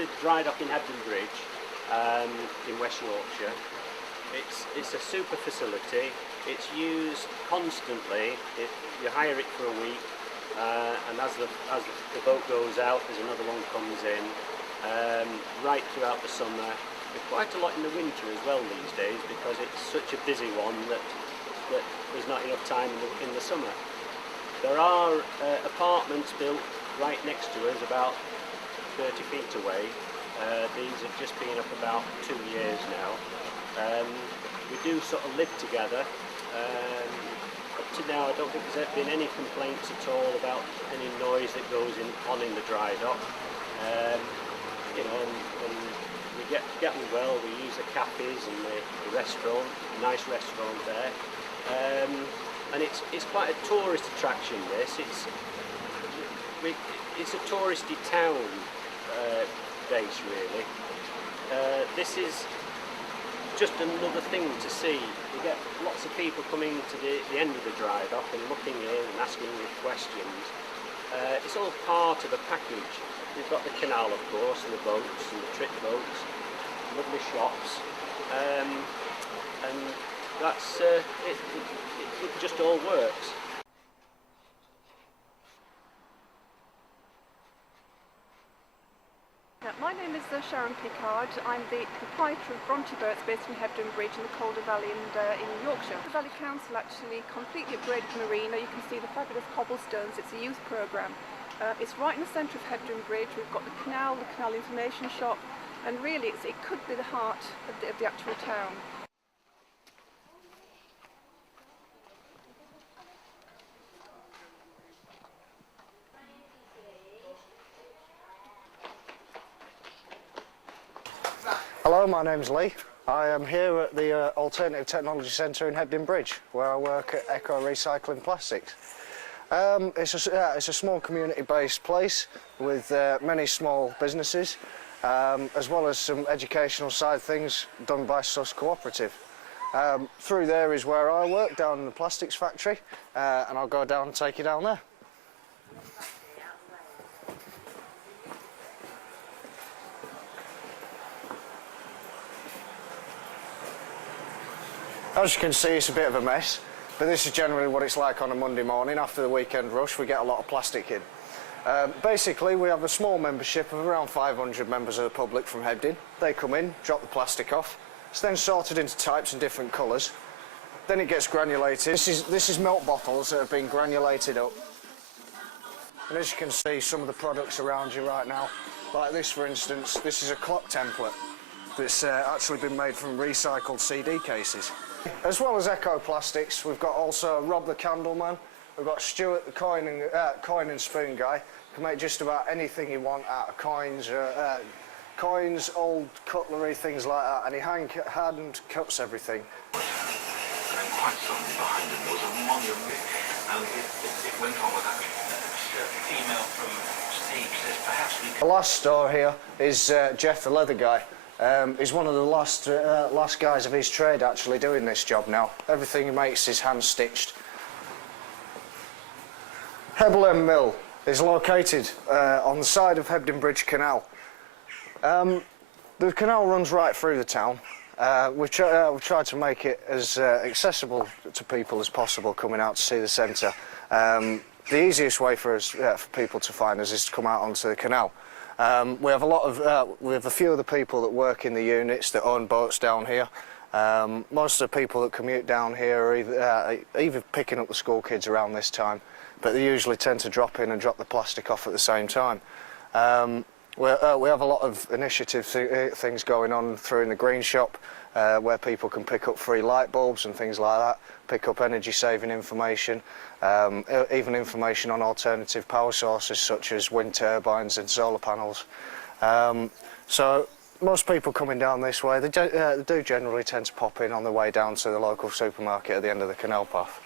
the dry dock in Hebden Bridge in West Yorkshire. It's a super facility. It's used constantly. You hire it for a week, and as the boat goes out, there's another one comes in. Right throughout the summer, but quite a lot in the winter as well these days, because it's such a busy one that there's not enough time in the summer. There are apartments built right next to us, about 30 feet away. These have just been up about 2 years now. We do sort of live together. Up to now, I don't think there's been any complaints at all about any noise that goes on in the dry dock. You know, and we get on well. We use the cafes and the restaurant, a nice restaurant there. And it's quite a tourist attraction. It's a touristy town base really. This is just another thing to see. We get lots of people coming to the end of the dry dock and looking in and asking me questions. It's all part of a package. We've got the canal, of course, and the boats and the trip boats, lovely shops, and that's it just all works. My name is Lucien Piccard. I'm the proprietor of Bronte Boats based in Hebden Bridge in the Calder Valley in Yorkshire. The Valley Council actually completely upgraded the marina. You can see the fabulous cobblestones. It's a youth programme. It's right in the centre of Hebden Bridge. We've got the canal information shop, and really it could be the heart of the actual town. Hello, my name's Lee. I am here at the Alternative Technology Centre in Hebden Bridge, where I work at Eco Recycling Plastics. It's a small community-based place with many small businesses, as well as some educational side things done by SUS Cooperative. Through there is where I work, down in the plastics factory, and I'll go down and take you down there. As you can see, it's a bit of a mess, but this is generally what it's like on a Monday morning after the weekend rush. We get a lot of plastic in. Basically, we have a small membership of around 500 members of the public from Hebden. They come in, drop the plastic off. It's then sorted into types in different colours. Then it gets granulated. This is milk bottles that have been granulated up. And as you can see, some of the products around you right now, like this for instance, this is a clock template that's actually been made from recycled CD cases. As well as eco-plastics, we've got also Rob the Candleman, we've got Stuart the coin and spoon guy, can make just about anything you want out of coins, old cutlery, things like that, and he hand cuts everything. Quite suddenly behind him there was a monument, and it went on with that email from Steve says perhaps we can... The last store here is Jeff the leather guy. He's one of the last guys of his trade actually doing this job now. Everything he makes is hand-stitched. Hebden Mill is located on the side of Hebden Bridge Canal. The canal runs right through the town. We've tried to make it as accessible to people as possible coming out to see the centre. The easiest way for people to find us is to come out onto the canal. We have a few of the people that work in the units that own boats down here. Most of the people that commute down here are either picking up the school kids around this time, but they usually tend to drop in and drop the plastic off at the same time. We have a lot of initiative things going on through in the green shop, where people can pick up free light bulbs and things like that, pick up energy saving information, even information on alternative power sources such as wind turbines and solar panels. So most people coming down this way, they do generally tend to pop in on the way down to the local supermarket at the end of the canal path.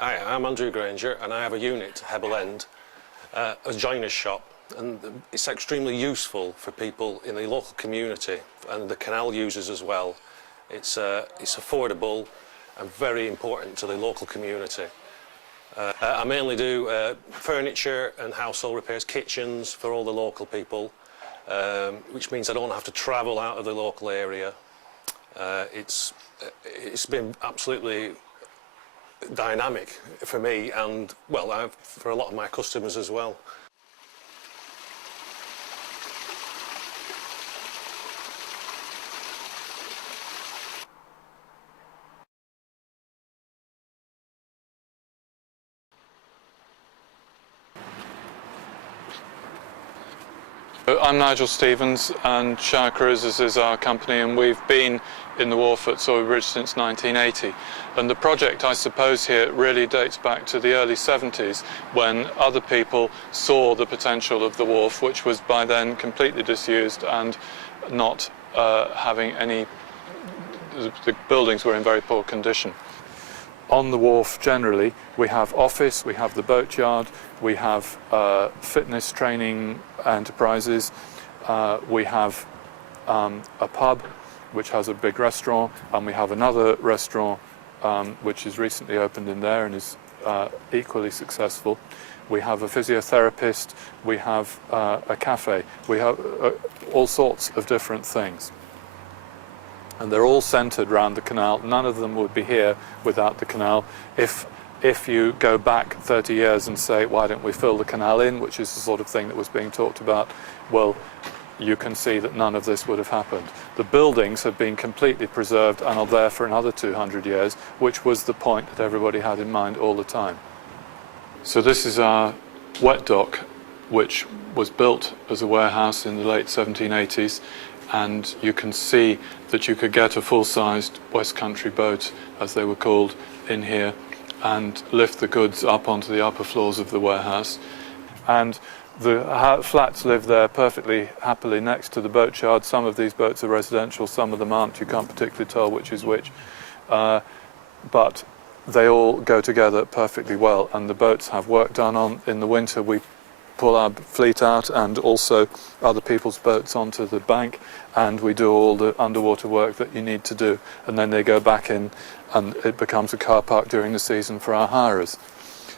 Hi, I'm Andrew Granger and I have a unit, Hebden End, a joiner's shop. and it's extremely useful for people in the local community and the canal users as well. It's affordable and very important to the local community. I mainly do furniture and household repairs, kitchens for all the local people, which means I don't have to travel out of the local area. It's been absolutely dynamic for me and, well, for a lot of my customers as well. I'm Nigel Stevens, and Shire Cruises is our company, and we've been in the wharf at Sowerby Bridge since 1980. And the project, I suppose, here really dates back to the early 70s, when other people saw the potential of the wharf, which was by then completely disused and not having any... the buildings were in very poor condition. On the wharf generally we have office, we have the boatyard, we have fitness training enterprises, we have a pub which has a big restaurant, and we have another restaurant which is recently opened in there and is equally successful. We have a physiotherapist, we have a cafe, we have all sorts of different things. And they're all centred around the canal. None of them would be here without the canal. If you go back 30 years and say, why don't we fill the canal in, which is the sort of thing that was being talked about, well, you can see that none of this would have happened. The buildings have been completely preserved and are there for another 200 years, which was the point that everybody had in mind all the time. So this is our wet dock, which was built as a warehouse in the late 1780s. And you can see that you could get a full-sized West Country boat, as they were called, in here and lift the goods up onto the upper floors of the warehouse. And the flats live there perfectly happily next to the boatyard. Some of these boats are residential, some of them aren't. You can't particularly tell which is which. But they all go together perfectly well, and the boats have work done on. In the winter we pull our fleet out and also other people's boats onto the bank, and we do all the underwater work that you need to do, and then they go back in and it becomes a car park during the season for our hirers.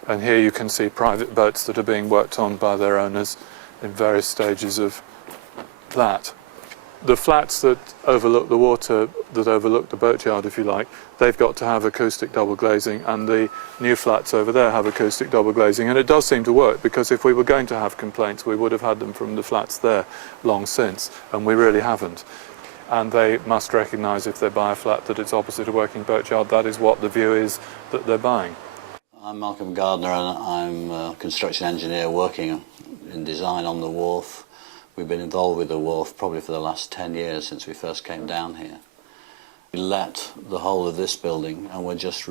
And here you can see private boats that are being worked on by their owners in various stages of that. The flats that overlook the water, that overlook the boatyard, if you like, they've got to have acoustic double glazing, and the new flats over there have acoustic double glazing. And it does seem to work, because if we were going to have complaints, we would have had them from the flats there long since, and we really haven't. And they must recognise, if they buy a flat, that it's opposite a working boatyard. That is what the view is that they're buying. I'm Malcolm Gardner, and I'm a construction engineer working in design on the wharf. We've been involved with the wharf probably for the last 10 years since we first came down here. We let the whole of this building, and we're just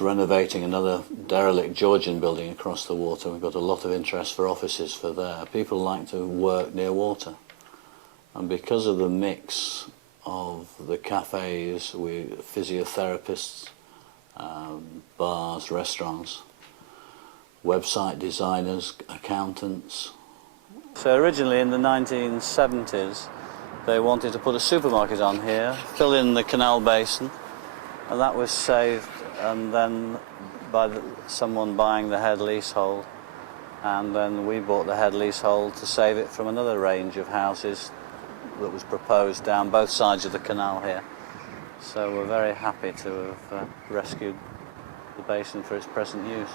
renovating another derelict Georgian building across the water. We've got a lot of interest for offices for there. People like to work near water, and because of the mix of the cafes, physiotherapists, bars, restaurants, website designers, accountants. So originally in the 1970s they wanted to put a supermarket on here, fill in the canal basin, and that was saved and then by someone buying the head leasehold, and then we bought the head leasehold to save it from another range of houses that was proposed down both sides of the canal here. So we're very happy to have rescued the basin for its present use.